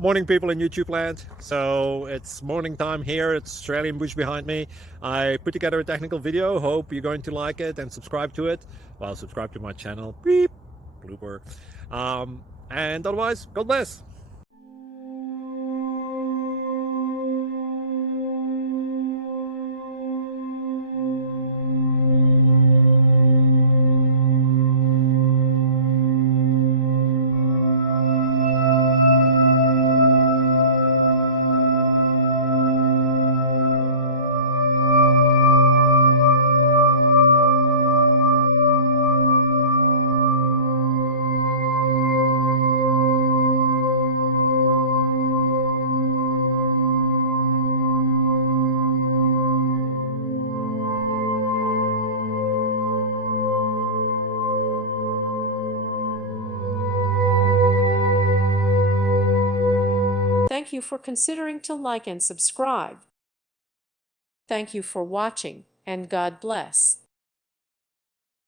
Morning, people in YouTube land. So it's morning time here. It's Australian bush behind me. I put together a technical video. Hope you're going to like it and subscribe to it. Well, subscribe to my channel. Beep, blooper. And otherwise, God bless. Thank you for considering to like and subscribe. Thank you for watching, and God bless.